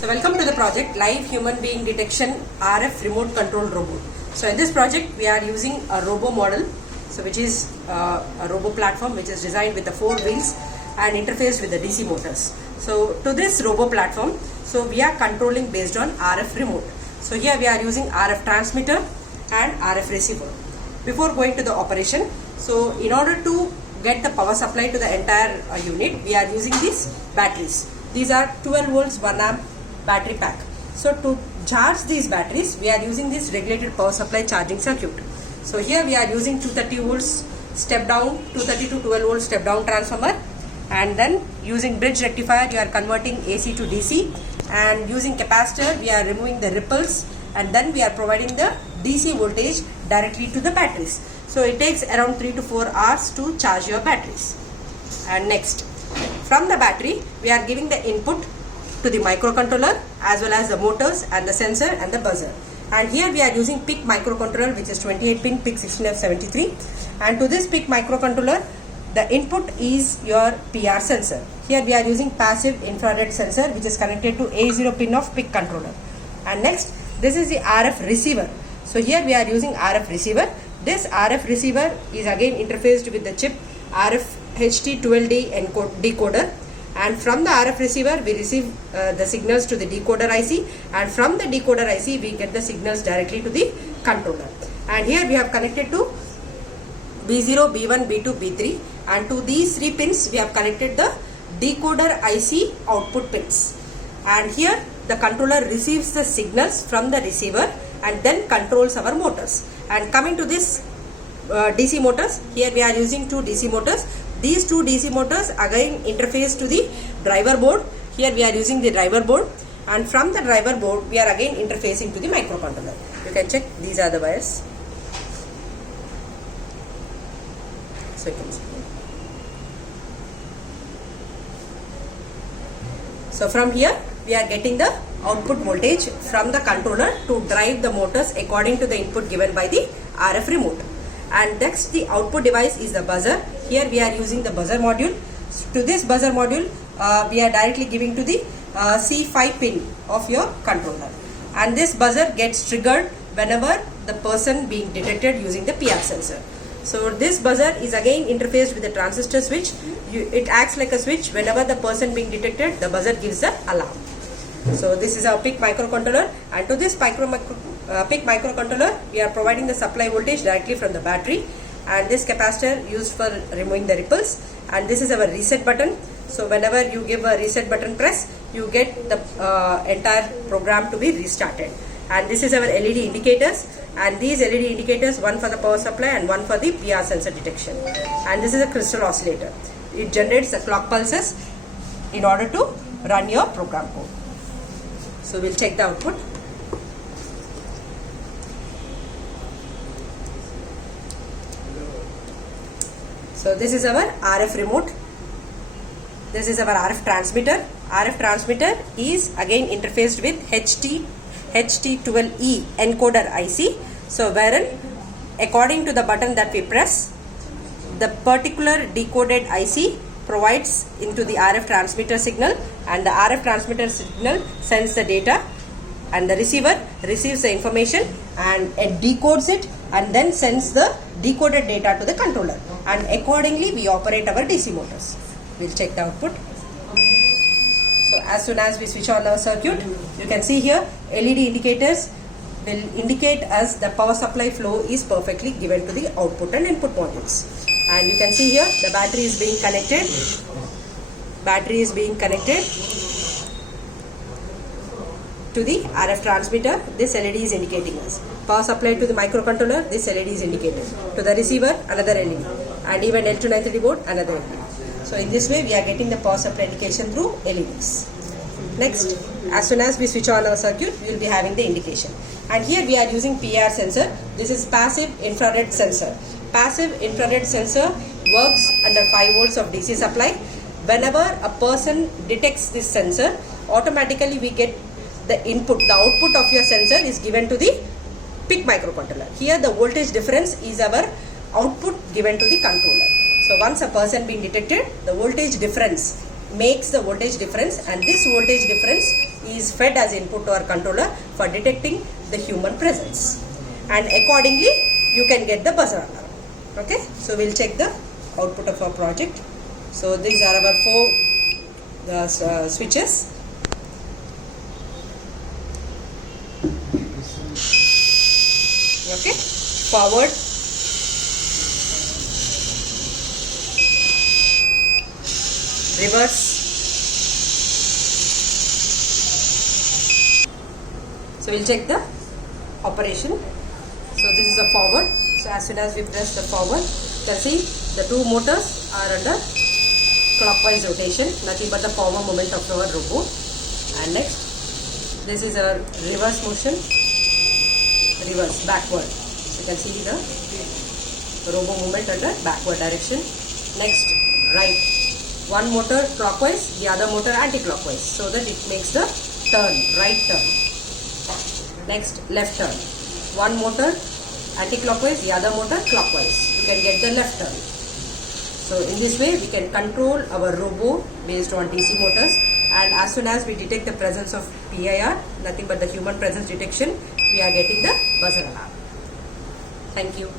So welcome to the project Live Human Being Detection RF Remote Control Robot. So in this project we are using a robo model, so which is a robo platform which is designed with the 4 wheels and interfaced with the DC motors. So to this robo platform, so we are controlling based on RF remote. So here we are using RF transmitter and RF receiver. Before going to the operation, so in order to get the power supply to the entire unit, we are using these batteries. These are 12 volts 1 amp battery pack. So to charge these batteries, we are using this regulated power supply charging circuit. So here we are using 230 volts step down, 230 to 12 volts step down transformer, and then using bridge rectifier we are converting AC to DC, and using capacitor we are removing the ripples, and then we are providing the DC voltage directly to the batteries. So it takes around 3 to 4 hours to charge your batteries. And next, from the battery we are giving the input to the microcontroller as well as the motors and the sensor and the buzzer. And here we are using PIC microcontroller, which is 28 pin PIC 16F73, and to this PIC microcontroller the input is your PR sensor. Here we are using passive infrared sensor which is connected to A0 pin of PIC controller. And next, this is the RF receiver. So here we are using RF receiver. This RF receiver is again interfaced with the chip RF-HT12D decoder, and from the RF receiver we receive the signals to the decoder IC, and from the decoder IC we get the signals directly to the controller. And here we have connected to B0, B1, B2, B3, and to these 3 pins we have connected the decoder IC output pins. And here the controller receives the signals from the receiver and then controls our motors. And coming to this DC motors, here we are using 2 DC motors. These 2 DC motors again interface to the driver board. Here we are using the driver board, and from the driver board we are again interfacing to the microcontroller. You can check, these are the wires. So you can see. So from here we are getting the output voltage from the controller to drive the motors according to the input given by the RF remote. And next, the output device is the buzzer. Here we are using the buzzer module. To this buzzer module we are directly giving to the C5 pin of your controller, and this buzzer gets triggered whenever the person being detected using the PR sensor. So this buzzer is again interfaced with the transistor switch. It acts like a switch. Whenever the person being detected, the buzzer gives the alarm. So this is our PIC microcontroller, and to this PIC microcontroller we are providing the supply voltage directly from the battery, and this capacitor used for removing the ripples, and this is our reset button. So whenever you give a reset button press, you get the entire program to be restarted. And this is our LED indicators, and these LED indicators, one for the power supply and one for the PR sensor detection. And this is a crystal oscillator. It generates the clock pulses in order to run your program code. So we'll check the output. So this is our RF remote. This is our RF transmitter. RF transmitter is again interfaced with HT12E encoder IC. So wherein according to the button that we press, the particular decoded IC provides into the RF transmitter signal, and the RF transmitter signal sends the data, and the receiver receives the information and it decodes it and then sends the decoded data to the controller, and accordingly we operate our DC motors. We'll check the output. So as soon as we switch on our circuit, you can see here LED indicators will indicate us the power supply flow is perfectly given to the output and input modules. And you can see here the battery is being connected. Battery is being connected to the RF transmitter. This LED is indicating us. Power supply to the microcontroller, this LED is indicated. To the receiver, another LED. And even L293 board, another LED. So in this way we are getting the power supply indication through LEDs. Next, as soon as we switch on our circuit, we will be having the indication. And here we are using PR sensor. This is passive infrared sensor. Passive infrared sensor works under 5 volts of DC supply. Whenever a person detects this sensor, automatically we get the input, the output of your sensor is given to the PIC microcontroller. Here the voltage difference is our output given to the controller. So once a person being detected, the voltage difference makes the voltage difference, and this voltage difference is fed as input to our controller for detecting the human presence, and accordingly you can get the buzzer alarm. Okay, so we'll check the output of our project. So these are our 4 switches. Okay, forward, reverse. So we'll check the operation. So this is a forward. So as soon as we press the forward, you can see the 2 motors are under clockwise rotation, nothing but the forward movement of our robo. And next, this is a reverse motion, reverse, backward. So you can see the robo movement under backward direction. Next, right, 1 motor clockwise, the other motor anti-clockwise, so that it makes the turn, right turn. Next, left turn, 1 motor anti-clockwise, the other motor clockwise. You can get the left turn. So in this way we can control our robo based on DC motors, and as soon as we detect the presence of PIR, nothing but the human presence detection, we are getting the buzzer alarm. Thank you.